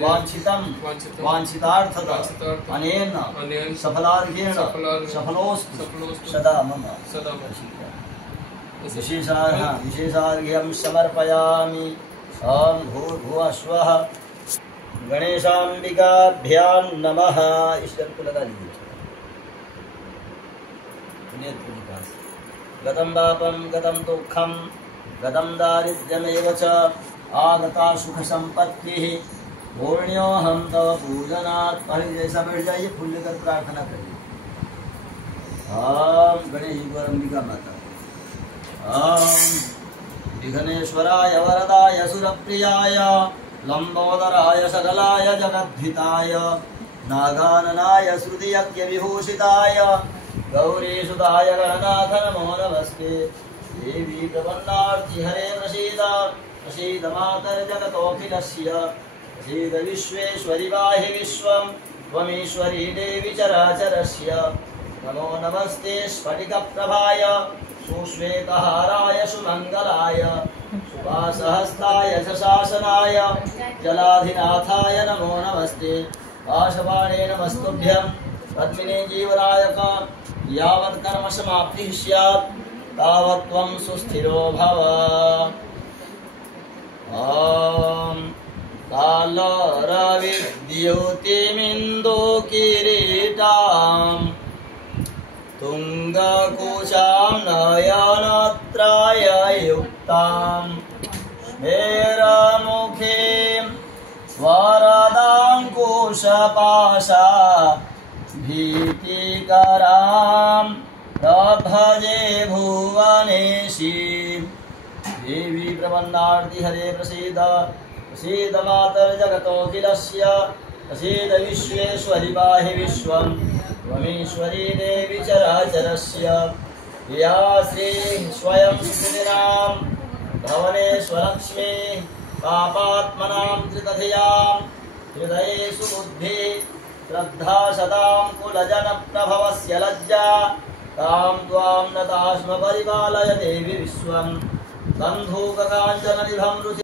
वांछितं वांछितार्थः अनेन सफलार्घेण सफलोस्तु सदा मम। विशेषार्घ्यं समर्पयामि। ॐ भूर्भुवः स्वः। गणेशाम्बिकाभ्यां नमः। ईश्वर को लगा लीजिए। गतं पापं गतं दुःखं गतं दारिद्र्यमेव च आगता सुख संपत्तिः पूर्ण्योऽहं तव पूजनात्। पहले जैसा बैठ जाइए, फूल लेकर प्रार्थना करिए। ॐ गणेश अंबिका माता। ॐ विघ्नेश्वराय वरदाय सुरप्रियाय लंबोदराय सकलाय जगद्धिताय नागाननाय श्रुतियज्ञविभूषिताय गौरीसुताय गणनाथ नमो नमस्ते। देवी प्रपन्नार्ति हरे प्रसीद प्रसीद मातर्जगतोऽखिलस्य प्रसीद विश्वेश्वरि पाहि विश्वं त्वमीश्वरी देवी चराचरस्य। नमो नमस्ते स्फटिकप्रभाय सुश्वेतहाराय सुमङ्गलाय सुभासहस्ताय शशासनाय जलाधिनाथाय नमो नमस्ते। आशवाणे नमस्तुभ्यं पद्मिनी जीवनायक। यावत् कर्म समाप्तिः स्यात् तावत् त्वं सुस्थिरो भव। ॐ कालरविद्युतिमिन्दुकिरीटां तुङ्गकुचां नयनत्रययुक्तां स्मेरमुखीं वरदाङ्कुशपाशा भीतिकरां प्रभजे भुवनेशी। देवी प्रपन्नार्ति हरे प्रसीद प्रसीद मातर्जगतोऽखिलस्य प्रसीद विश्वेश्वरि पाहि विश्वं त्वमीश्वरी देवी चराचरस्य। या श्री स्वयं स्थितिनां भवनेश्वरलक्ष्मी पापात्मनां त्रिकथयां हृदयेषु बुद्धि श्रद्धा सदां कुलजनप्रभवस्य लज्जा तां त्वां नतास्म परिपालय देवी विश्वं बन्धूककाञ्चननिभं रुचि